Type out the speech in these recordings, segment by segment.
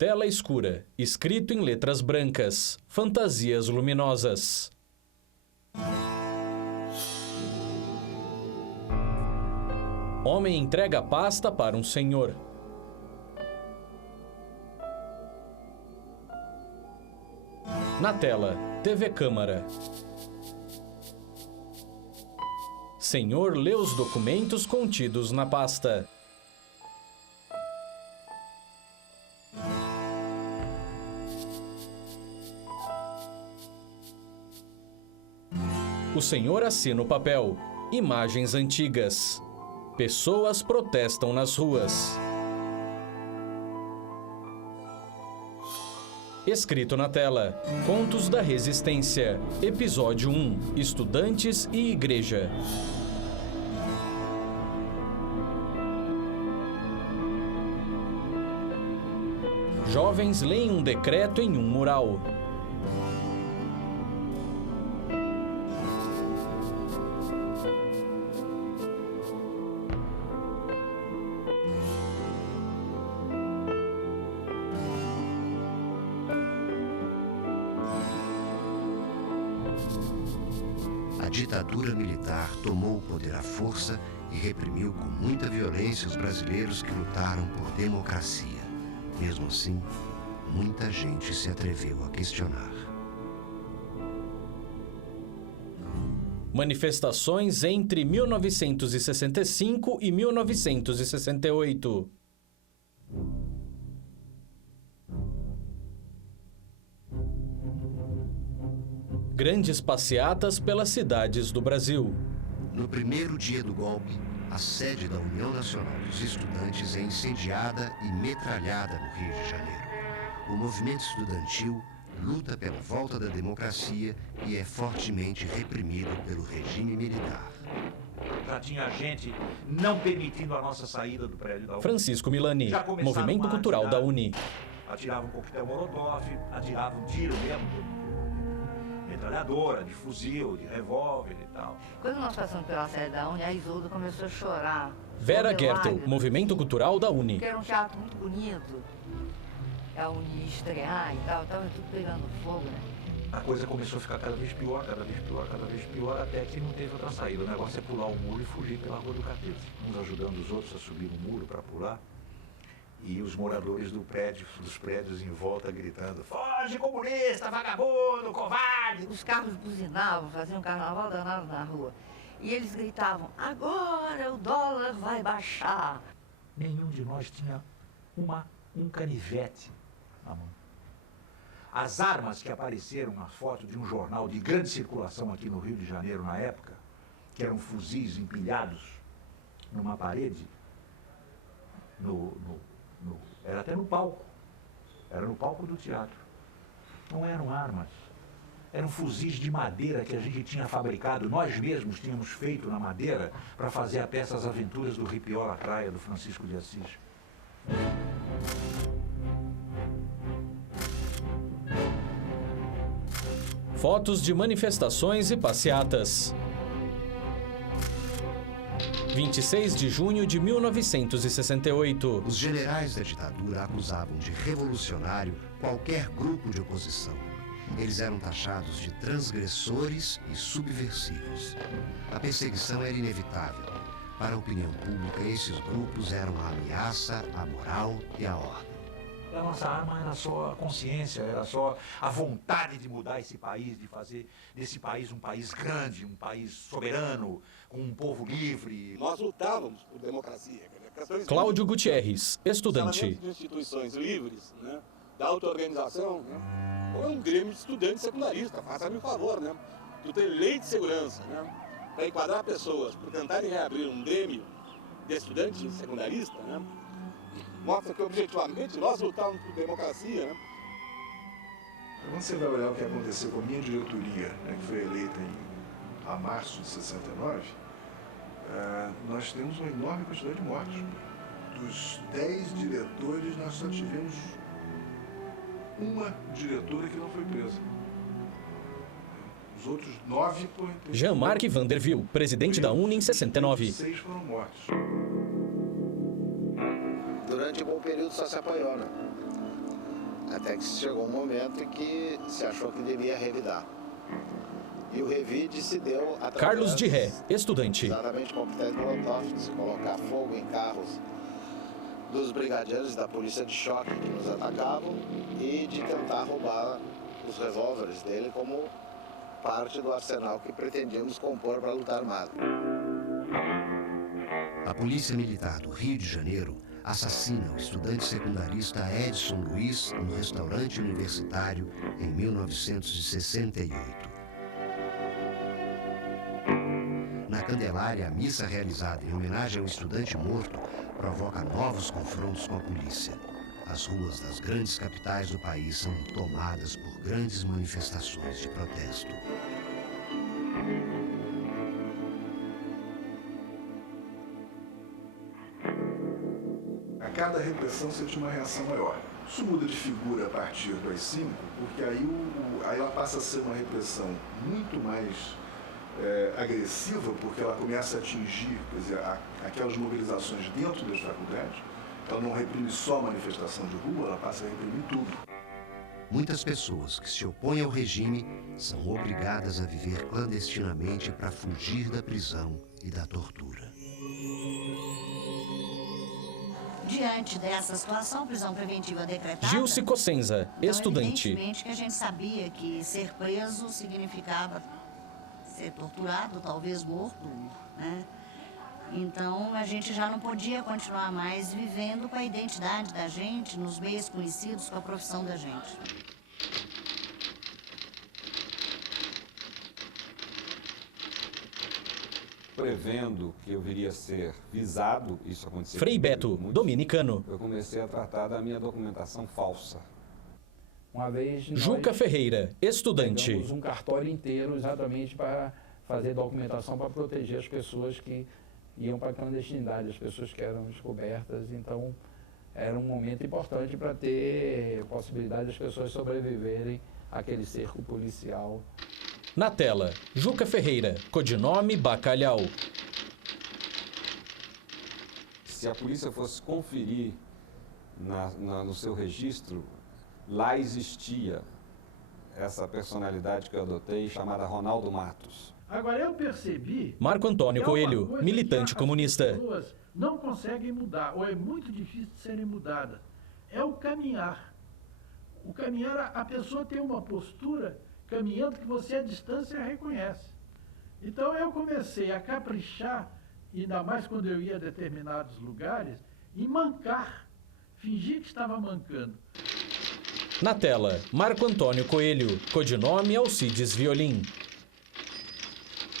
Tela escura, escrito em letras brancas, fantasias luminosas. Homem entrega a pasta para um senhor. Na tela, TV Câmara. Senhor lê os documentos contidos na pasta. O senhor assina o papel. Imagens antigas. Pessoas protestam nas ruas. Escrito na tela: Contos da Resistência. Episódio 1. Estudantes e Igreja. Jovens leem um decreto em um mural. A ditadura militar tomou o poder à força e reprimiu com muita violência os brasileiros que lutaram por democracia. Mesmo assim, muita gente se atreveu a questionar. Manifestações entre 1965 e 1968. Grandes passeatas pelas cidades do Brasil. No primeiro dia do golpe, a sede da União Nacional dos Estudantes é incendiada e metralhada no Rio de Janeiro. O movimento estudantil luta pela volta da democracia e é fortemente reprimido pelo regime militar. Já tinha gente não permitindo a nossa saída do prédio da UNI. Francisco Milani, Movimento Cultural da UNI. Atiravam coquetel molotov, atiravam tiro mesmo. Metralhadora, de fuzil, de revólver e tal. Quando nós passamos pela sede da UNI, a Isolda começou a chorar. Vera Gertel, Movimento Cultural da UNI. Porque era um teatro muito bonito. A UNI estrear e tal, estava tudo pegando fogo, né? A coisa começou a ficar cada vez pior, cada vez pior, cada vez pior, até que não teve outra saída. O negócio é pular o muro e fugir pela Rua do Catete. Uns ajudando os outros a subir o muro para pular. E os moradores dos prédios em volta gritando: foge, comunista, vagabundo, covarde! Os carros buzinavam, faziam carnaval danado na rua. E eles gritavam: agora o dólar vai baixar. Nenhum de nós tinha um canivete na mão. As armas que apareceram na foto de um jornal de grande circulação aqui no Rio de Janeiro na época, que eram fuzis empilhados numa parede, era até no palco. Era no palco do teatro. Não eram armas. Eram fuzis de madeira que a gente tinha fabricado. Nós mesmos tínhamos feito na madeira para fazer a peça As Aventuras do Ripió à Praia, do Francisco de Assis. Fotos de manifestações e passeatas. 26 de junho de 1968. Os generais da ditadura acusavam de revolucionário qualquer grupo de oposição. Eles eram taxados de transgressores e subversivos. A perseguição era inevitável. Para a opinião pública, esses grupos eram a ameaça à moral e à ordem. A nossa arma era só a consciência, era só a vontade de mudar esse país, de fazer desse país um país grande, um país soberano, com um povo livre. Nós lutávamos por democracia. Cláudio Gutierrez, estudante. De instituições livres, né, da auto-organização, né, ou é um grêmio de estudantes secundaristas, faça-me o favor, né, de ter lei de segurança, né, para enquadrar pessoas, por tentarem reabrir um grêmio de estudantes secundaristas, né, mostra que objetivamente nós lutávamos por democracia. Né? Quando você vai olhar o que aconteceu com a minha diretoria, né, que foi eleita a março de 69, nós temos uma enorme quantidade de mortes. Dos 10 diretores, nós só tivemos uma diretora que não foi presa. Os outros 9 foram... Jean-Marc Vanderville, presidente da UNI em 69. 6 foram mortos. Durante um bom período só se apanhou, né? Até que chegou um momento em que se achou que devia revidar. E o revide se deu através... Carlos de Ré, estudante. Exatamente com coquetéis Molotov, de se colocar fogo em carros dos brigadeiros da polícia de choque que nos atacavam e de tentar roubar os revólveres dele como parte do arsenal que pretendíamos compor para a luta armada. A Polícia Militar do Rio de Janeiro assassina o estudante secundarista Edson Luiz no restaurante universitário em 1968. Na Candelária, a missa realizada em homenagem ao estudante morto provoca novos confrontos com a polícia. As ruas das grandes capitais do país são tomadas por grandes manifestações de protesto. A cada repressão você tinha uma reação maior. Isso muda de figura a partir do AI-5, porque aí ela passa a ser uma repressão muito mais agressiva, porque ela começa a atingir, quer dizer, aquelas mobilizações dentro das faculdades. Ela não reprime só a manifestação de rua, ela passa a reprimir tudo. Muitas pessoas que se opõem ao regime são obrigadas a viver clandestinamente para fugir da prisão e da tortura. Diante dessa situação, prisão preventiva decretada... Gilce Cossenza, estudante. Evidentemente que a gente sabia que ser preso significava ser torturado, talvez morto, né? Então, a gente já não podia continuar mais vivendo com a identidade da gente, nos meios conhecidos, com a profissão da gente. Prevendo que eu viria a ser visado, isso aconteceu. Frei Beto, dominicano. Eu comecei a tratar da minha documentação falsa. Uma vez Juca Ferreira, estudante. Pegamos um cartório inteiro exatamente para fazer documentação para proteger as pessoas que iam para a clandestinidade, as pessoas que eram descobertas. Então, era um momento importante para ter possibilidade das pessoas sobreviverem àquele cerco policial. Na tela, Juca Ferreira, codinome Bacalhau. Se a polícia fosse conferir no seu registro, lá existia essa personalidade que eu adotei, chamada Ronaldo Matos. Agora, eu percebi... Marco Antônio Coelho, militante comunista. As pessoas não conseguem mudar, ou é muito difícil de serem mudadas. É o caminhar. O caminhar, a pessoa tem uma postura caminhando que você à distância reconhece. Então, eu comecei a caprichar, ainda mais quando eu ia a determinados lugares, em mancar, fingir que estava mancando. Na tela, Marco Antônio Coelho, codinome Alcides Violim.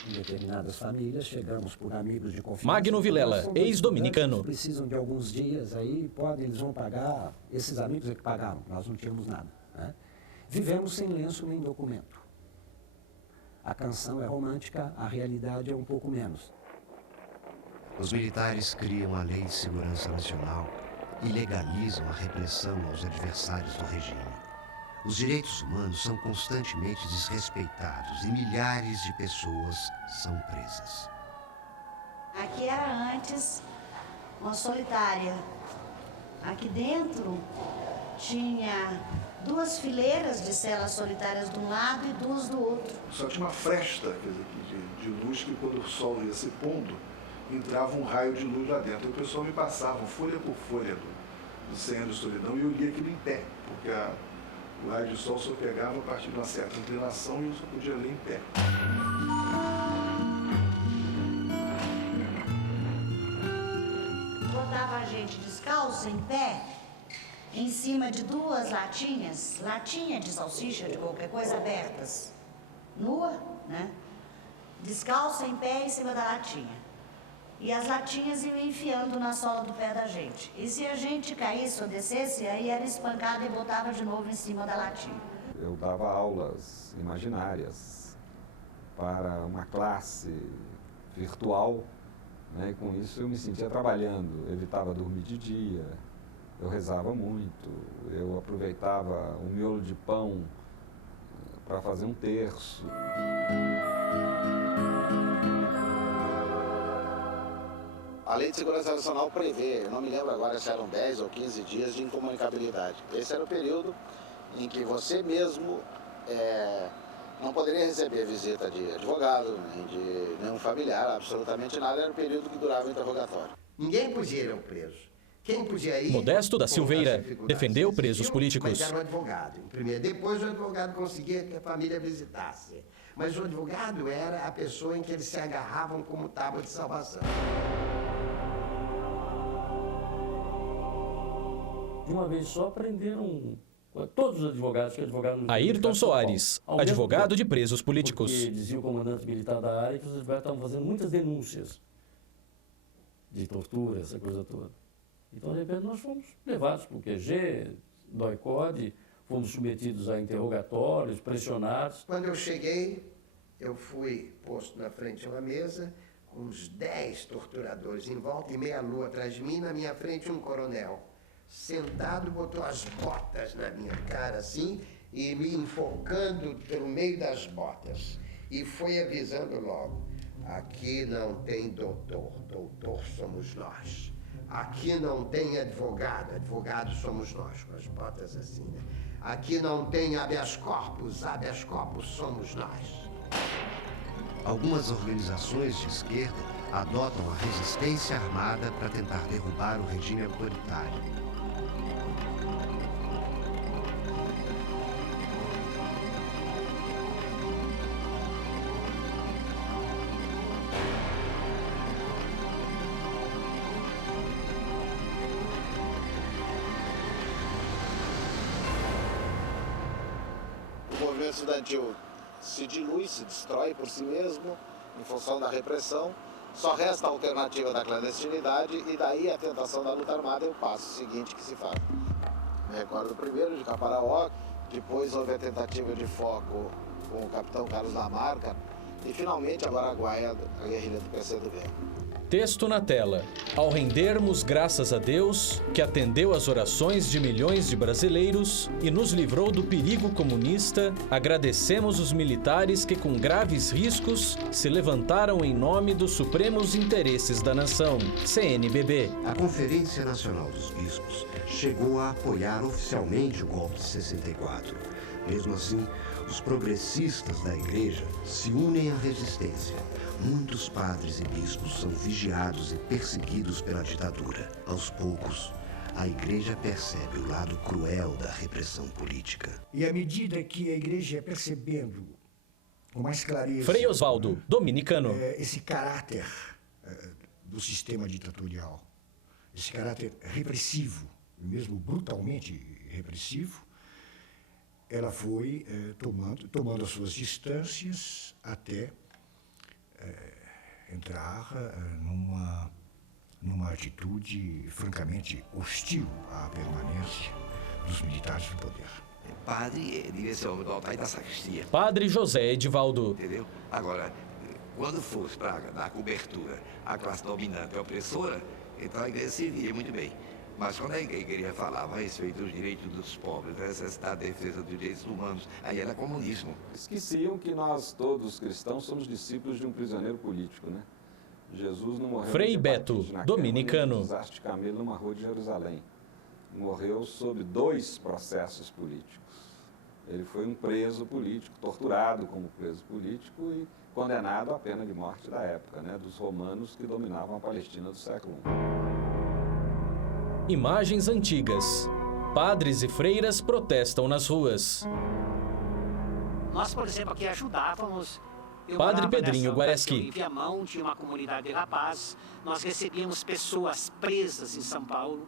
Em determinadas famílias, chegamos por amigos de confiança. Magno Vilela, ex-dominicano. Precisam de alguns dias aí, eles vão pagar, esses amigos é que pagaram, nós não tínhamos nada, né? Vivemos sem lenço nem documento. A canção é romântica, a realidade é um pouco menos. Os militares criam a Lei de Segurança Nacional e legalizam a repressão aos adversários do regime. Os direitos humanos são constantemente desrespeitados e milhares de pessoas são presas. Aqui era antes uma solitária. Aqui dentro tinha 2 fileiras de celas solitárias de um lado e 2 do outro. Só tinha uma fresta, quer dizer, de luz que quando o sol ia se pondo, entrava um raio de luz lá dentro. E o pessoal me passava folha por folha do 100 anos de solidão e eu lia aquilo em pé, porque o raio de sol só pegava a partir de uma certa inclinação e eu só podia ler em pé. Botava a gente descalço, em pé, em cima de 2 latinha de salsicha, de qualquer coisa, abertas, nua, né? Descalço, em pé, em cima da latinha. E as latinhas iam enfiando na sola do pé da gente. E se a gente caísse ou descesse, aí era espancado e botava de novo em cima da latinha. Eu dava aulas imaginárias para uma classe virtual, né? E com isso eu me sentia trabalhando, eu evitava dormir de dia, eu rezava muito, eu aproveitava um miolo de pão para fazer um terço. A Lei de Segurança Nacional prevê, eu não me lembro agora se eram 10 ou 15 dias de incomunicabilidade. Esse era o período em que você mesmo não poderia receber visita de advogado, nem de nenhum familiar, absolutamente nada. Era o período que durava o interrogatório. Ninguém podia ir ao preso. Quem podia ir... Modesto da Silveira defendeu presos políticos. Mas era o advogado. Primeiro, depois o advogado conseguia que a família visitasse. Mas o advogado era a pessoa em que eles se agarravam como tábua de salvação. De uma vez só prenderam todos os advogados que advogaram... Ayrton Soares, advogado de presos políticos. Porque dizia o comandante militar da área que os advogados estavam fazendo muitas denúncias de tortura, essa coisa toda. Então, de repente, nós fomos levados para o QG, do ICOD, fomos submetidos a interrogatórios, pressionados. Quando eu cheguei, eu fui posto na frente de uma mesa, com uns 10 torturadores em volta, e meia-lua atrás de mim, na minha frente um coronel. Sentado, botou as botas na minha cara, assim, e me enfocando pelo meio das botas. E foi avisando logo, aqui não tem doutor, doutor somos nós. Aqui não tem advogado, advogado somos nós, com as botas assim, né? Aqui não tem habeas corpus, habeas corpus somos nós. Algumas organizações de esquerda adotam a resistência armada para tentar derrubar o regime autoritário. O movimento estudantil se dilui, se destrói por si mesmo, em função da repressão. Só resta a alternativa da clandestinidade e daí a tentação da luta armada é o passo seguinte que se faz. Me recordo primeiro de Caparaó, depois houve a tentativa de foco com o capitão Carlos Lamarca e finalmente agora a guerrilha do PCdoB. Texto na tela. Ao rendermos graças a Deus, que atendeu às orações de milhões de brasileiros e nos livrou do perigo comunista, agradecemos os militares que, com graves riscos, se levantaram em nome dos supremos interesses da nação. CNBB. A Conferência Nacional dos Bispos chegou a apoiar oficialmente o golpe de 64. Mesmo assim, os progressistas da Igreja se unem à resistência. Muitos padres e bispos são vigiados e perseguidos pela ditadura. Aos poucos, a Igreja percebe o lado cruel da repressão política. E à medida que a Igreja ia percebendo com mais clareza... Frei Oswaldo, dominicano. Esse caráter do sistema ditatorial, esse caráter repressivo, mesmo brutalmente repressivo, ela foi tomando as suas distâncias até entrar numa atitude francamente hostil à permanência dos militares no poder. Padre devia ser o do altar e da sacristia. Padre José Edivaldo. Entendeu? Agora, quando fosse para dar cobertura à classe dominante e opressora, então a igreja servia muito bem. Mas quando a igreja falava a respeito dos direitos dos pobres, da necessidade de defesa dos direitos humanos, aí era comunismo. Esqueciam que nós, todos cristãos, somos discípulos de um prisioneiro político, né? Jesus não morreu... Frei Beto, dominicano. Desastre de camelo numa rua de Jerusalém. Morreu sob 2 processos políticos. Ele foi um preso político, torturado como preso político e condenado à pena de morte da época, né? Dos romanos que dominavam a Palestina do século I. Imagens antigas. Padres e freiras protestam nas ruas. Nós, por exemplo, aqui ajudávamos. Padre Pedrinho Guareschi. Em Viamão tinha uma comunidade de rapazes. Nós recebíamos pessoas presas em São Paulo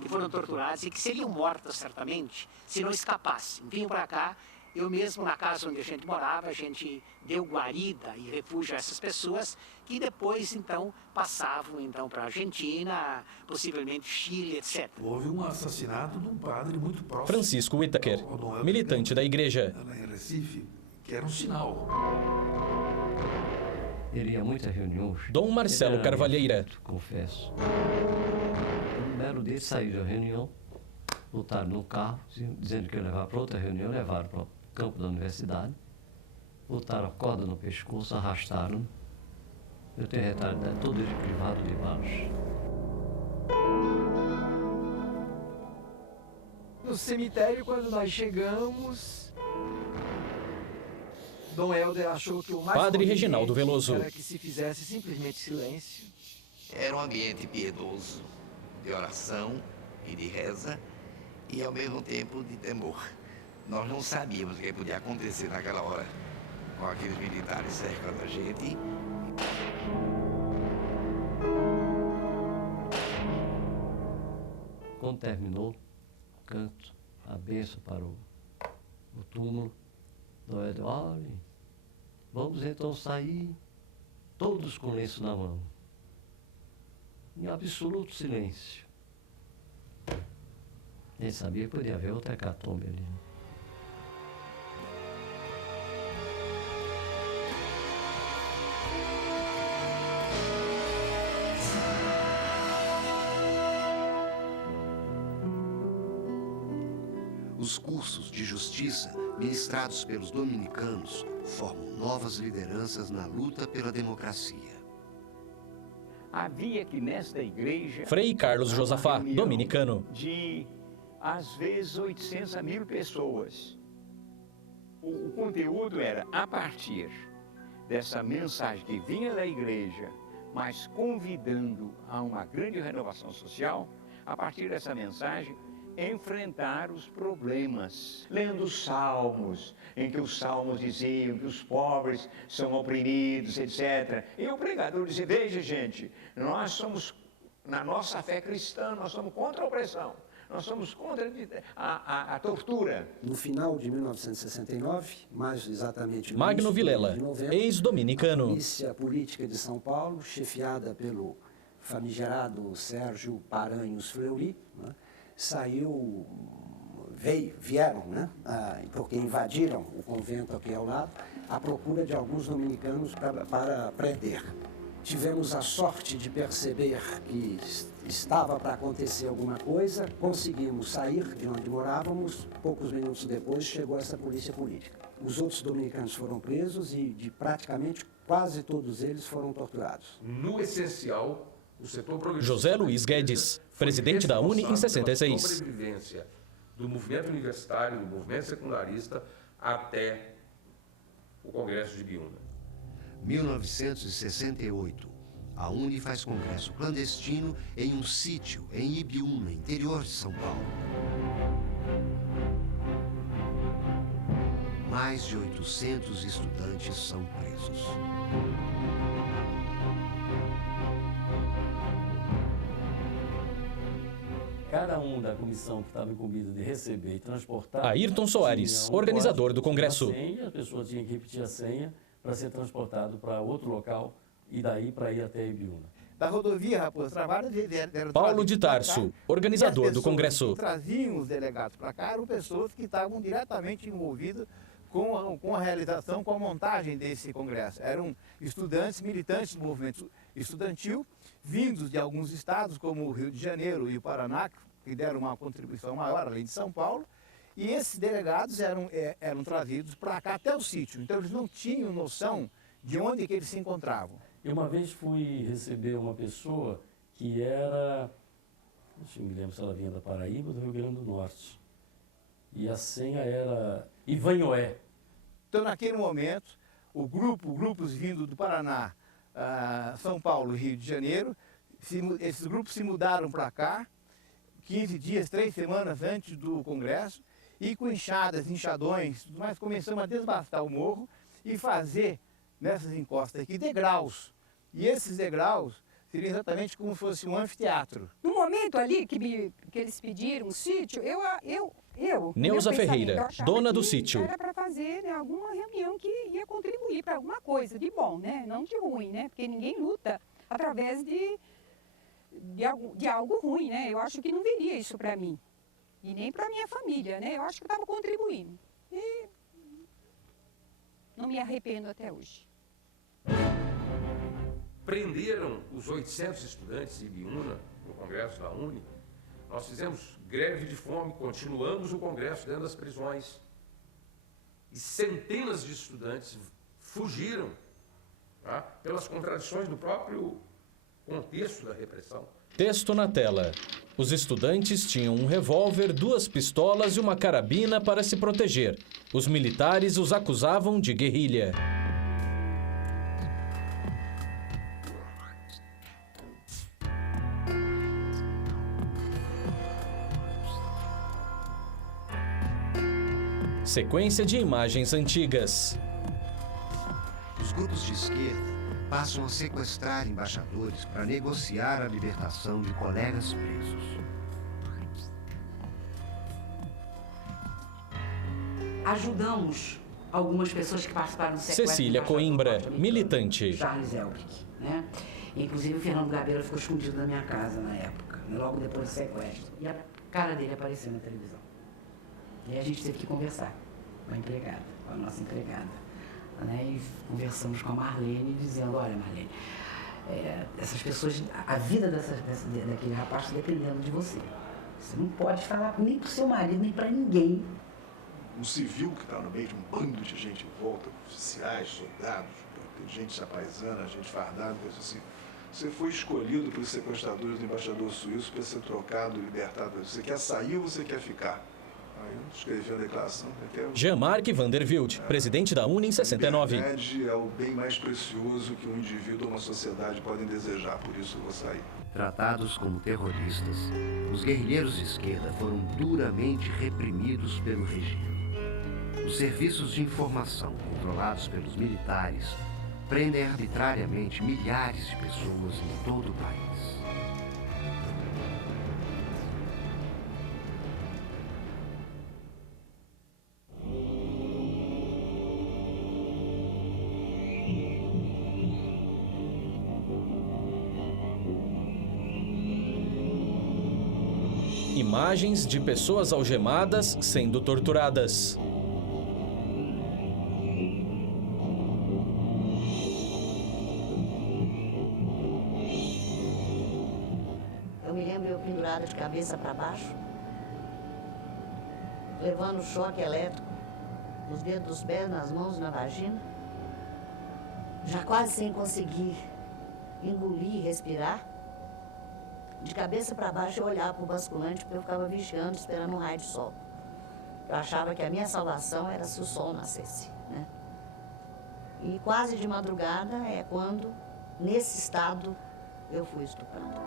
que foram torturadas e que seriam mortas certamente se não escapassem. Vinham para cá. Eu mesmo, na casa onde a gente morava, a gente deu guarida e refúgio a essas pessoas que depois, então, passavam então, para a Argentina, possivelmente Chile, etc. Houve um assassinato de um padre muito próximo. Francisco Whittaker, militante da igreja. Em Recife, que era um sinal. Ele ia muito a reuniões. Dom Marcelo Carvalheira. Confesso. Um belo dia saiu da reunião, botaram no carro, dizendo que ia levar para outra reunião, levaram para o campo da universidade, botaram a corda no pescoço, arrastaram Eu tenho retalho todo ele privado de baixo. No cemitério, quando nós chegamos, Dom Helder achou que o mais Padre Reginaldo Veloso. era que se fizesse simplesmente silêncio. Era um ambiente piedoso, de oração e de reza, e ao mesmo tempo de temor. Nós não sabíamos o que podia acontecer naquela hora, com aqueles militares cercando a gente. Quando terminou o canto, a bênção para o túmulo, Dom Helder, olha, vamos então sair todos com lenço na mão, em absoluto silêncio. Quem sabia que podia haver outra hecatombe ali. Os cursos de justiça ministrados pelos dominicanos formam novas lideranças na luta pela democracia. Havia que nesta igreja... Frei Carlos Josafá, dominicano. De, às vezes, 800 a 1000 pessoas. O conteúdo era, a partir dessa mensagem que vinha da igreja, mas convidando a uma grande renovação social, a partir dessa mensagem, enfrentar os problemas. Lendo os salmos, em que os salmos diziam que os pobres são oprimidos, etc. E o pregador dizia, veja gente, nós somos, na nossa fé cristã, nós somos contra a opressão. Nós somos contra a tortura. No final de 1969, mais exatamente no Magno Vilela, ex-dominicano. A polícia política de São Paulo, chefiada pelo famigerado Sérgio Paranhos Fleury, né, vieram, né, porque invadiram o convento aqui ao lado, à procura de alguns dominicanos para prender. Tivemos a sorte de perceber que estava para acontecer alguma coisa, conseguimos sair de onde morávamos, poucos minutos depois chegou essa polícia política. Os outros dominicanos foram presos e praticamente quase todos eles foram torturados. No essencial, o setor progressista... José Luiz Guedes, presidente da UNE em 66. ...pela sobrevivência do movimento universitário, do movimento secundarista, até o Congresso de Ibiúna. 1968, a UNE faz congresso clandestino em um sítio em Ibiúna, interior de São Paulo. Mais de 800 estudantes são presos. Cada um da comissão que estava incumbida de receber e transportar... Ayrton Soares, organizador do congresso. A pessoa tinha que repetir a senha para ser transportado para outro local e daí para ir até Ibiúna. Da rodovia Raposo Travado, Paulo de Tarso, organizador do congresso. Que traziam os delegados para cá eram pessoas que estavam diretamente envolvidas com a realização, com a montagem desse congresso. Eram estudantes, militantes do movimento estudantil, vindos de alguns estados, como o Rio de Janeiro e o Paraná, que deram uma contribuição maior, além de São Paulo, e esses delegados eram trazidos para cá até o sítio. Então eles não tinham noção de onde que eles se encontravam. Eu uma vez fui receber uma pessoa que era, não me lembro se ela vinha da Paraíba ou do Rio Grande do Norte, e a senha era Ivanhoé. Então naquele momento, grupos vindo do Paraná, São Paulo e Rio de Janeiro, esses grupos se mudaram para cá, 15 dias, 3 semanas antes do Congresso, e com enxadas, enxadões, mas começamos a desbastar o morro e fazer, nessas encostas aqui, degraus. E esses degraus seriam exatamente como se fosse um anfiteatro. No momento ali que eles pediram o sítio, Neuza Ferreira, dona do sítio. Era para fazer, né, alguma reunião que ia contribuir para alguma coisa de bom, né? Não de ruim, né? Porque ninguém luta através de algo ruim, né? Eu acho que não viria isso para mim. E nem para minha família, né? Eu acho que eu estava contribuindo. E não me arrependo até hoje. Prenderam os 800 estudantes de Ibiúna, no Congresso da UNE. Nós fizemos greve de fome, continuamos o Congresso dentro das prisões. E centenas de estudantes fugiram tá? Pelas contradições do próprio contexto da repressão. Texto na tela. Os estudantes tinham um revólver, 2 pistolas e uma carabina para se proteger. Os militares os acusavam de guerrilha. Sequência de imagens antigas. Os grupos de esquerda passam a sequestrar embaixadores para negociar a libertação de colegas presos. Ajudamos algumas pessoas que participaram do sequestro. Cecília Coimbra, militante. Charles Elbrick, né? Inclusive o Fernando Gabeira ficou escondido na minha casa na época, logo depois do sequestro. E a cara dele apareceu na televisão. E aí a gente teve que conversar com a empregada, com a nossa empregada. Né? E conversamos com a Marlene, dizendo, olha Marlene, essas pessoas, a vida daquele rapaz está dependendo de você. Você não pode falar nem pro seu marido, nem para ninguém. Um civil que está no meio de um bando de gente em volta, oficiais, soldados, gente apaisana, gente fardada, coisa assim. Você foi escolhido pelos sequestradores do embaixador suíço para ser trocado, libertado. Você quer sair ou você quer ficar? Aí eu escrevi a declaração. Jean-Marc Vanderwilt, presidente da UNE em 69. A liberdade é o bem mais precioso que um indivíduo ou uma sociedade podem desejar, por isso eu vou sair. Tratados como terroristas, os guerrilheiros de esquerda foram duramente reprimidos pelo regime. Os serviços de informação, controlados pelos militares, prendem arbitrariamente milhares de pessoas em todo o país. Imagens de pessoas algemadas sendo torturadas. Eu me lembro eu pendurada de cabeça para baixo, levando choque elétrico nos dedos dos pés, nas mãos, na vagina, já quase sem conseguir engolir e respirar. De cabeça para baixo eu olhava para o basculante porque eu ficava vigiando, esperando um raio de sol. Eu achava que a minha salvação era se o sol nascesse, né? E quase de madrugada é quando, nesse estado, eu fui estuprada.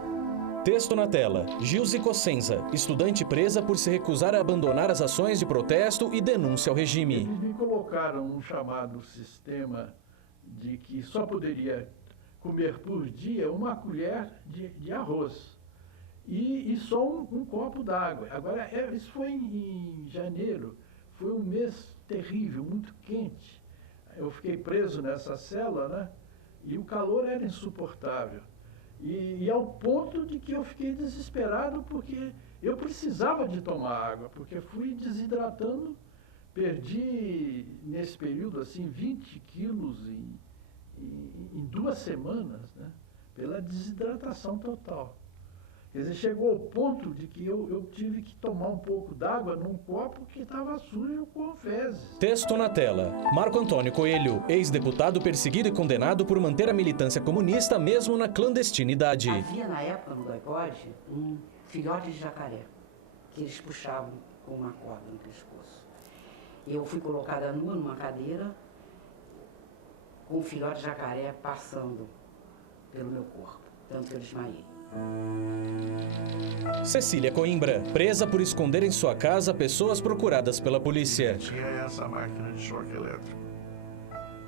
Texto na tela. Gilze Cossenza, estudante presa por se recusar a abandonar as ações de protesto e denúncia ao regime. Eles me colocaram um chamado sistema de que só poderia comer por dia uma colher de arroz. E só um copo d'água. Agora, isso foi em janeiro, foi um mês terrível, muito quente. Eu fiquei preso nessa cela, né? E o calor era insuportável. E ao ponto de que eu fiquei desesperado porque eu precisava de tomar água, porque fui desidratando, perdi nesse período assim 20 quilos em 2 semanas, né? Pela desidratação total. Quer dizer, chegou ao ponto de que eu tive que tomar um pouco d'água num copo que estava sujo com fezes. Texto na tela. Marco Antônio Coelho, ex-deputado perseguido e condenado por manter a militância comunista mesmo na clandestinidade. Havia na época no doicode um filhote de jacaré que eles puxavam com uma corda no pescoço. Eu fui colocada nua numa cadeira com o filhote de jacaré passando pelo meu corpo, tanto que eu desmaiei. Cecília Coimbra, presa por esconder em sua casa pessoas procuradas pela polícia. Tinha essa máquina de choque elétrico.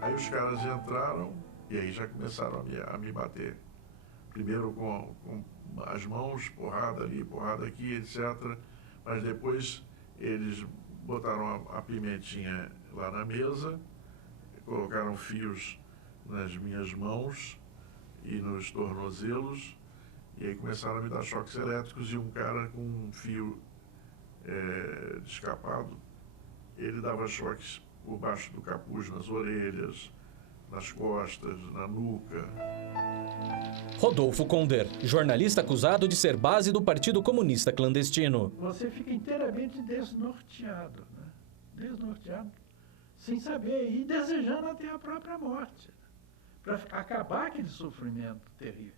Aí os caras entraram e aí já começaram a me bater. Primeiro com as mãos, porrada ali, porrada aqui, etc. Mas depois eles botaram a pimentinha lá na mesa, colocaram fios nas minhas mãos e nos tornozelos. E aí começaram a me dar choques elétricos e um cara com um fio descapado, ele dava choques por baixo do capuz, nas orelhas, nas costas, na nuca. Rodolfo Konder, jornalista acusado de ser base do Partido Comunista Clandestino. Você fica inteiramente desnorteado, né? Desnorteado, sem saber e desejando até a própria morte. para acabar aquele sofrimento terrível.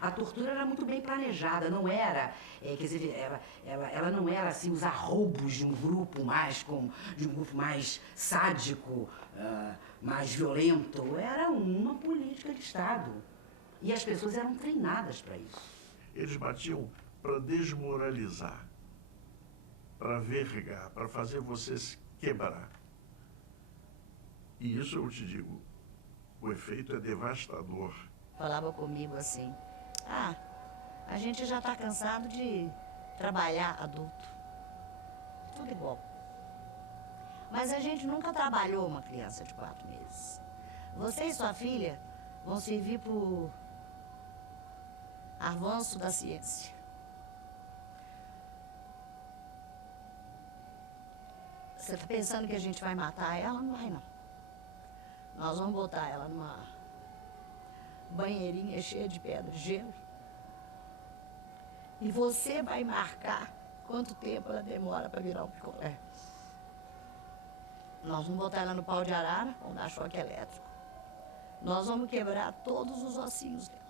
A tortura era muito bem planejada, não era, quer dizer, ela não era assim os arroubos de um grupo mais sádico, mais violento. Era uma política de Estado. E as pessoas eram treinadas para isso. Eles batiam para desmoralizar, para vergar, para fazer você se quebrar. E isso eu te digo, o efeito é devastador. Falava comigo assim, a gente já está cansado de trabalhar adulto. Tudo igual. Mas a gente nunca trabalhou uma criança de 4 meses. Você e sua filha vão servir para o avanço da ciência. Você está pensando que a gente vai matar ela? Não vai, não. Nós vamos botar ela numa banheirinha cheia de pedra, de gelo. E você vai marcar quanto tempo ela demora para virar um picolé. Nós vamos botar ela no pau de arara, vamos dar choque elétrico. Nós vamos quebrar todos os ossinhos dela.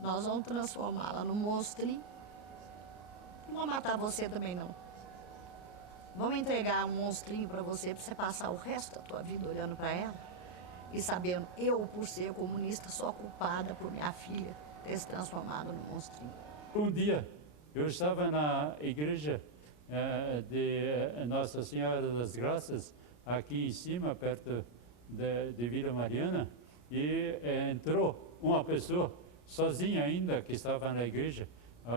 Nós vamos transformá-la num monstrinho. Não vamos matar você também, não. Vamos entregar um monstrinho para você passar o resto da tua vida olhando para ela e sabendo, eu, por ser comunista, sou culpada por minha filha ter se transformado num monstrinho. Um dia, eu estava na igreja de Nossa Senhora das Graças, aqui em cima, perto de Vila Mariana, e entrou uma pessoa, sozinha ainda, que estava na igreja.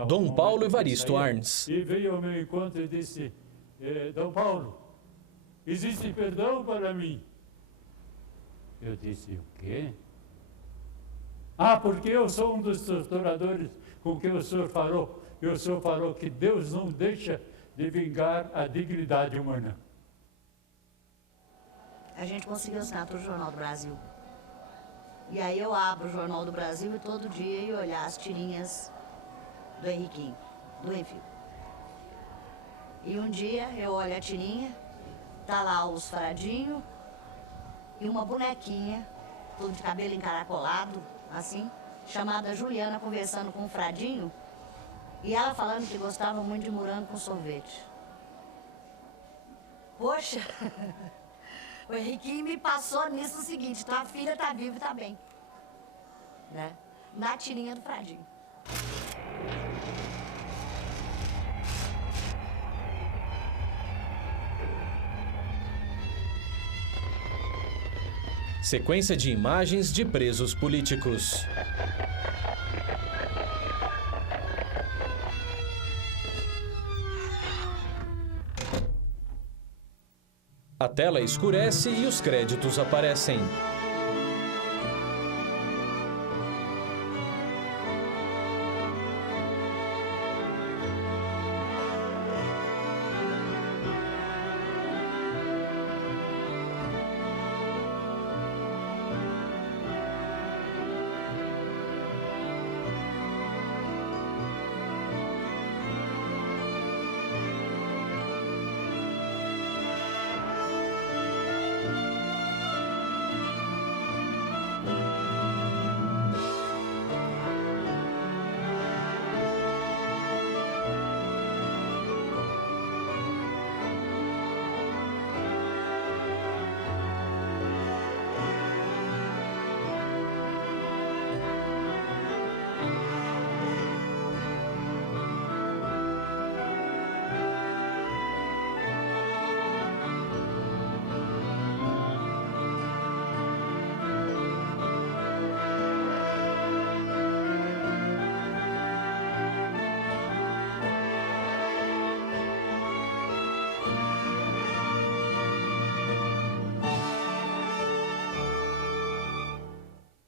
Dom Paulo Evaristo Arns. E veio ao meu encontro e disse, Dom Paulo, existe perdão para mim? Eu disse, o quê? Porque eu sou um dos torturadores com que o senhor falou. E o senhor falou que Deus não deixa de vingar a dignidade humana. A gente conseguiu assinar o Jornal do Brasil. E aí eu abro o Jornal do Brasil e todo dia ia olhar as tirinhas do Henriquinho, do Enfio. E um dia eu olho a tirinha, tá lá os fradinhos e uma bonequinha, tudo de cabelo encaracolado, assim, chamada Juliana, conversando com um fradinho, e ela falando que gostava muito de morango com sorvete. Poxa, o Henriquinho me passou nisso o seguinte, tua filha tá viva e tá bem, né? Na tirinha do fradinho. Sequência de imagens de presos políticos. A tela escurece e os créditos aparecem.